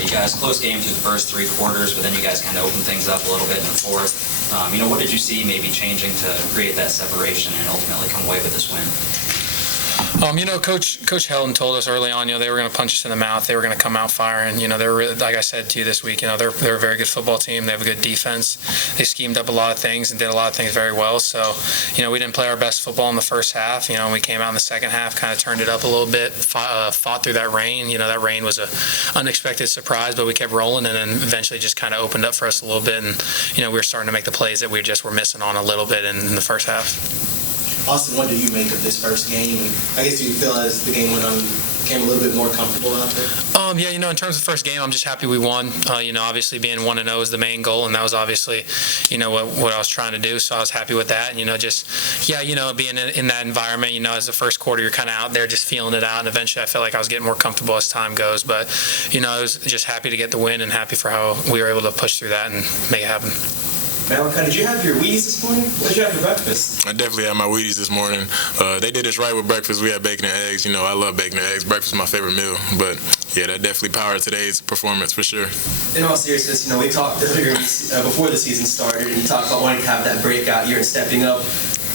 You guys close game through the first 3 quarters, but then you guys kind of opened things up a little bit in the fourth. What did you see maybe changing to create that separation and ultimately come away with this win? Coach Helton told us early on, they were going to punch us in the mouth. They were going to come out firing. They were really, like I said to you this week, they're a very good football team. They have a good defense. They schemed up a lot of things and did a lot of things very well. So, we didn't play our best football in the first half. We came out in the second half, kind of turned it up a little bit, fought through that rain. That rain was an unexpected surprise, but we kept rolling and then eventually just kind of opened up for us a little bit. And, we were starting to make the plays that we just were missing on a little bit in the first half. Austin, what do you make of this first game? And I guess you feel as the game went on, became a little bit more comfortable out there? In terms of the first game, I'm just happy we won. Obviously being 1-0 is the main goal, and that was obviously, what I was trying to do. So I was happy with that. And, being in that environment, as the first quarter, you're kind of out there just feeling it out. And eventually I felt like I was getting more comfortable as time goes. But, I was just happy to get the win and happy for how we were able to push through that and make it happen. Malachi, did you have your Wheaties this morning? What did you have for breakfast? I definitely had my Wheaties this morning. They did us right with breakfast. We had bacon and eggs. I love bacon and eggs. Breakfast is my favorite meal. But, yeah, that definitely powered today's performance for sure. In all seriousness, we talked earlier before the season started, and you talked about wanting to have that breakout year and stepping up.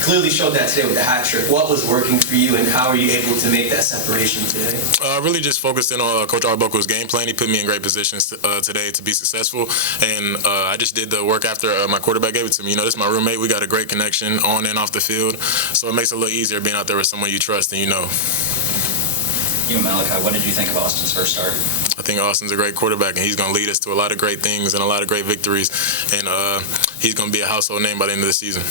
Clearly showed that today with the hat trick. What was working for you, and how are you able to make that separation today? Really just focused in on Coach Arbuckle's game plan. He put me in great positions today to be successful, and I just did the work after my quarterback gave it to me. This is my roommate. We got a great connection on and off the field, so it makes it a little easier being out there with someone you trust and you know. Malachi, what did you think of Austin's first start? I think Austin's a great quarterback, and he's going to lead us to a lot of great things and a lot of great victories, and he's going to be a household name by the end of the season.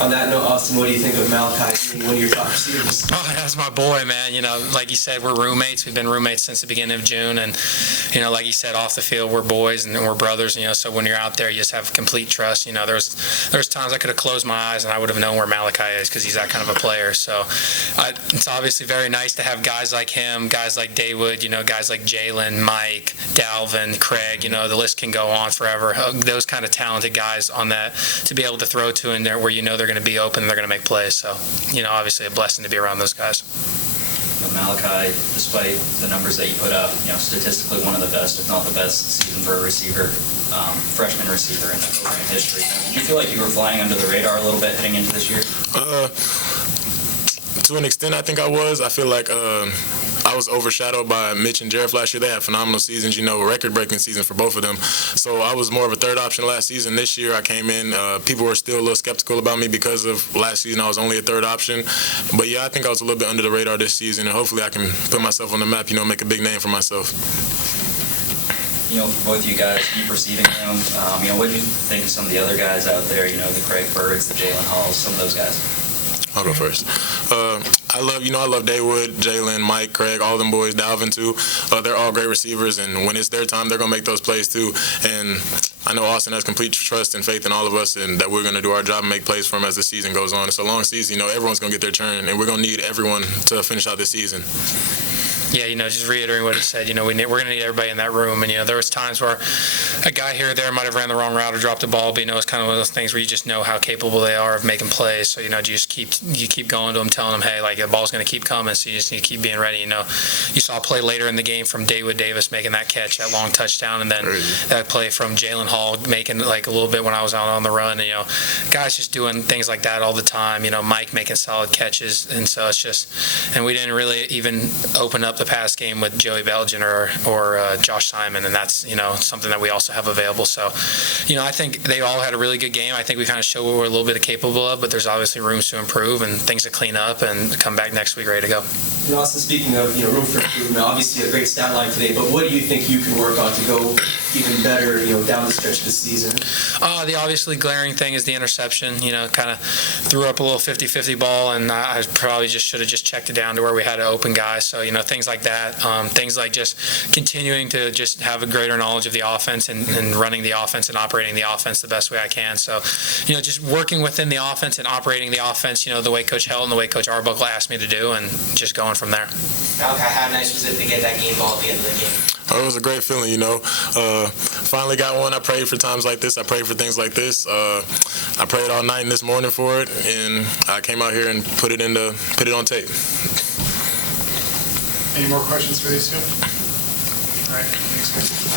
On that note, Austin, what do you think of Malachi being one of your top receivers? Oh, that's my boy, man. Like you said, we're roommates. We've been roommates since the beginning of June. And, like you said, off the field, we're boys and we're brothers. So when you're out there, you just have complete trust. There's times I could have closed my eyes and I would have known where Malachi is because he's that kind of a player. So it's obviously very nice to have guys like him, guys like Daywood, guys like Jalen, Mike, Dalvin, Craig. The list can go on forever. Those kind of talented guys on that to be able to throw to in there where they're going to be open and they're going to make plays. So, obviously a blessing to be around those guys. Malachi, despite the numbers that you put up, statistically one of the best, if not the best season for a receiver, freshman receiver in the program history. Did you feel like you were flying under the radar a little bit heading into this year? To an extent, I think I was. I feel like I was overshadowed by Mitch and Jeff last year. They had phenomenal seasons, record-breaking season for both of them. So I was more of a third option last season. This year I came in. People were still a little skeptical about me because of last season I was only a third option. But, yeah, I think I was a little bit under the radar this season, and hopefully I can put myself on the map, make a big name for myself. For both you guys, keep receiving them. What do you think of some of the other guys out there, the Craig Birds, the Jalen Halls, some of those guys? I'll go first. I love Daywood, Jalen, Mike, Craig, all them boys, Dalvin too. They're all great receivers, and when it's their time, they're going to make those plays too. And I know Austin has complete trust and faith in all of us, and that we're going to do our job and make plays for him as the season goes on. It's a long season. Everyone's going to get their turn, and we're going to need everyone to finish out this season. Yeah, just reiterating what he said, we're going to need everybody in that room. And, there was times where a guy here or there might have ran the wrong route or dropped the ball, but, it's kind of one of those things where you just know how capable they are of making plays. So, you just keep going to them, telling them, hey, the ball's going to keep coming, so you just need to keep being ready. You saw a play later in the game from Daywood Davis making that catch, that long touchdown, and then that play from Jalen Hall making, a little bit when I was out on the run. And, guys just doing things like that all the time. Mike making solid catches. And so it's just, and we didn't really even open up the pass game with Joey Belgian or Josh Simon, and that's something that we also have available. So I think they all had a really good game. I think we kind of showed what we're a little bit capable of, but there's obviously rooms to improve and things to clean up and come back next week ready to go. Austin, speaking of room for improvement, obviously a great stat line today, but what do you think you can work on to go even better down the stretch of the season? The obviously glaring thing is the interception. Kind of threw up a little 50-50 ball, and I probably should have just checked it down to where we had an open guy. So things like that. Things like just continuing to just have a greater knowledge of the offense and running the offense and operating the offense the best way I can. So, just working within the offense and operating the offense, the way Coach Helton, the way Coach Arbuckle asked me to do, and just going from there. Malachi, how nice was it to get that game ball at the end of the game? It was a great feeling, Finally got one. I prayed for times like this. I prayed for things like this. I prayed all night and this morning for it, and I came out here and put it on tape. Any more questions for these two? All right. Thanks, guys.